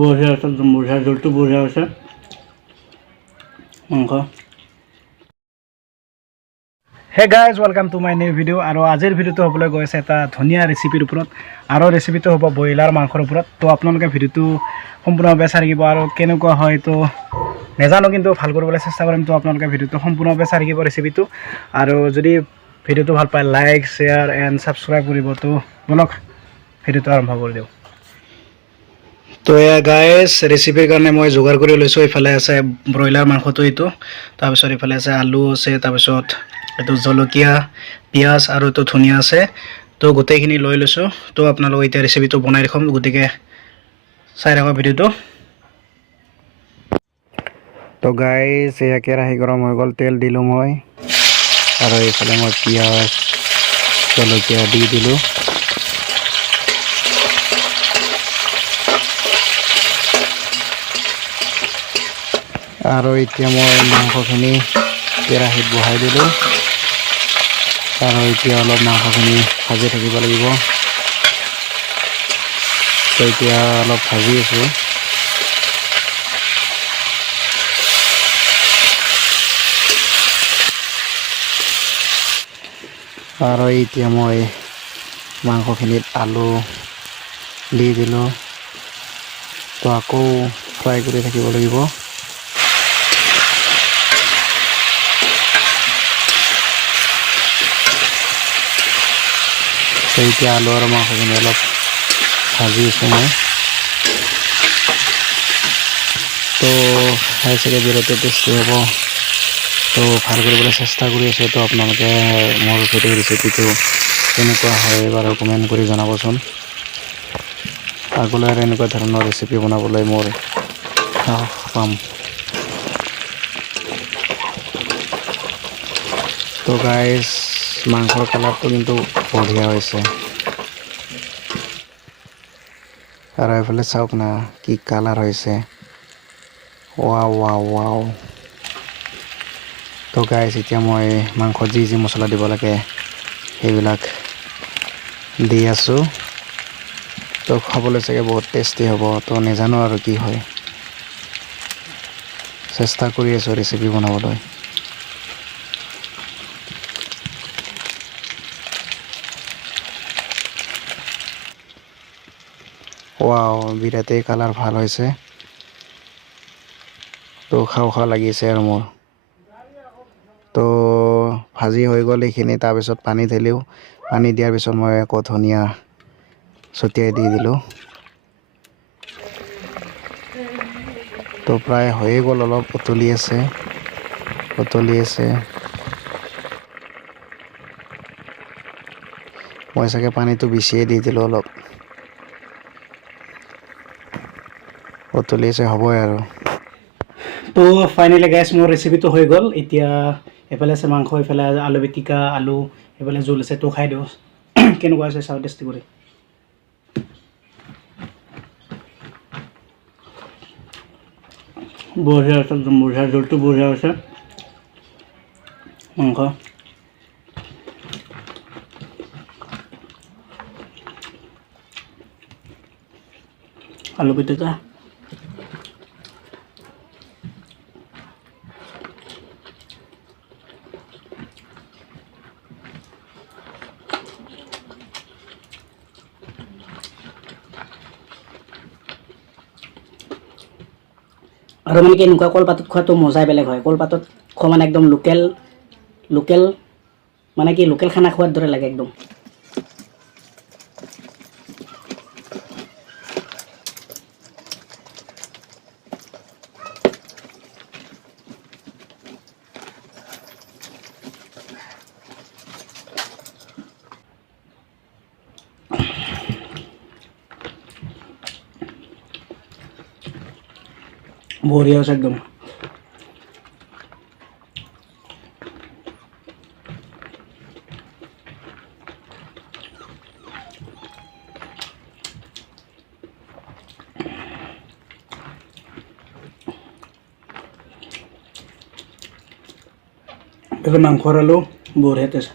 বঢ়িয়া আছে, একদম বঢ়িয়া, জোলটো বঢ়িয়া আছে মাংস। Hey guys, welcome to my new video'. আৰু আজিৰ ভিডিঅ'টো হ'বলৈ গৈ আছে এটা ধুনীয়া ৰেচিপিৰ ওপৰত, আৰু ৰেচিপিটো হ'ব ব্ৰইলাৰ মাংসৰ ওপৰত। তো আপোনালোকে ভিডিঅ'টো সম্পূৰ্ণভাৱে চাই থাকিব, আৰু কেনেকুৱা হয় তো নাজানো, কিন্তু ভাল কৰিবলৈ চেষ্টা কৰিম। তো আপোনালোকে ভিডিঅ'টো সম্পূৰ্ণভাৱে চাই থাকিব ৰেচিপিটো, আৰু যদি ভিডিঅ'টো ভাল পায় লাইক, শ্বেয়াৰ এণ্ড ছাবস্ক্ৰাইব কৰিব। তো বলক ভিডিঅ'টো আৰম্ভ কৰি দিওঁ। তো এয়া গাইজ, ৰেচিপিৰ কাৰণে মই যোগাৰ কৰি লৈছোঁ। এইফালে আছে ব্ৰইলাৰ মাংসটো, এইটো, তাৰপিছত এইফালে আছে আলু আছে, তাৰপিছত এইটো জলকীয়া, পিঁয়াজ আৰু এইটো ধনিয়া আছে। তো গোটেইখিনি লৈ লৈছোঁ। তো আপোনালোকক এতিয়া ৰেচিপিটো বনাই দেখুৱাম, গতিকে চাই থাকক ভিডিঅ'টো। তো গাইজ, এয়া কেৰাহী গৰম হৈ গ'ল, তেল দিলোঁ মই, আৰু এইফালে মই পিঁয়াজ জলকীয়া দি দিলোঁ। আৰু এতিয়া মই মাংসখিনি কেৰাহীত বহাই দিলোঁ, আৰু এতিয়া অলপ মাংসখিনি ভাজি থাকিব লাগিব। তো এতিয়া অলপ ভাজি আছোঁ। আৰু এতিয়া মই মাংসখিনিত আলু দি দিলোঁ। তো আকৌ ফ্ৰাই কৰি থাকিব লাগিব। তো এতিয়া আলু আৰু মাংসখিনি অলপ ভাজি আছোঁ মই। তো খাই চাগে বিৰাটেই টেষ্টি হ'ব। তো ভাল কৰিবলৈ চেষ্টা কৰি আছোঁ। তো আপোনালোকে মোৰ ভিডিঅ' ৰেচিপিটো কেনেকুৱা হয় বাৰু কমেণ্ট কৰি জনাবচোন। আগলৈ আৰু এনেকুৱা ধৰণৰ ৰেচিপি বনাবলৈ মোৰ সাহস পাম। তো গাইজ, মাংসৰ কালাৰটো কিন্তু বঢ়িয়া হৈছে, আৰু এইফালে চাওক না কি কালাৰ হৈছে। Wow wow wow. তো গাইজ, এতিয়া মই মাংসত যি যি মছলা দিব লাগে সেইবিলাক দি আছোঁ। তো খাবলৈ চাগে বহুত টেষ্টি হ'ব। তো নাজানো আৰু কি হয়, চেষ্টা কৰি আছোঁ ৰেচিপি বনাবলৈ। ৱাও, বিৰাটেই কালাৰ ভাল হৈছে। তো খাওঁ খাওঁ লাগিছে আৰু মোৰ। তো ভাজি হৈ গ'ল এইখিনি, তাৰপিছত পানী ঢালিও, পানী দিয়াৰ পিছত মই আকৌ ধনিয়া ছটিয়াই দি দিলোঁ। তো প্ৰায় হৈয়ে গ'ল, অলপ উতলি আছে, উতলি আছে। মই চাগে পানীটো বেছিয়ে দি দিলোঁ অলপ, উতলি আছে, হ'বই আৰু। তো ফাইনেলি গাইজ, মোৰ ৰেচিপিটো হৈ গ'ল। এতিয়া এইফালে আছে মাংস, এইফালে আলু পিটিকা, আলু, এইফালে জোল আছে। তো খাই দিওঁ কেনেকুৱা আছে, চাওঁ টেষ্টি কৰি। বঢ়িয়া আছে, একদম বঢ়িয়া, জোলটো বঢ়িয়া আছে মাংস। আলু পিটিকা, আৰু মানে কি, এনেকুৱা কলপাতত খোৱাটো মজাই বেলেগ হয়। কলপাতত খোৱা মানে একদম লোকেল মানে কি, লোকেল খানা খোৱাৰ দৰে লাগে একদম। বঢ়িয়া আছে একদম। এইফালে মাংসৰ আলু বঢ়িয়া টেষ্ট।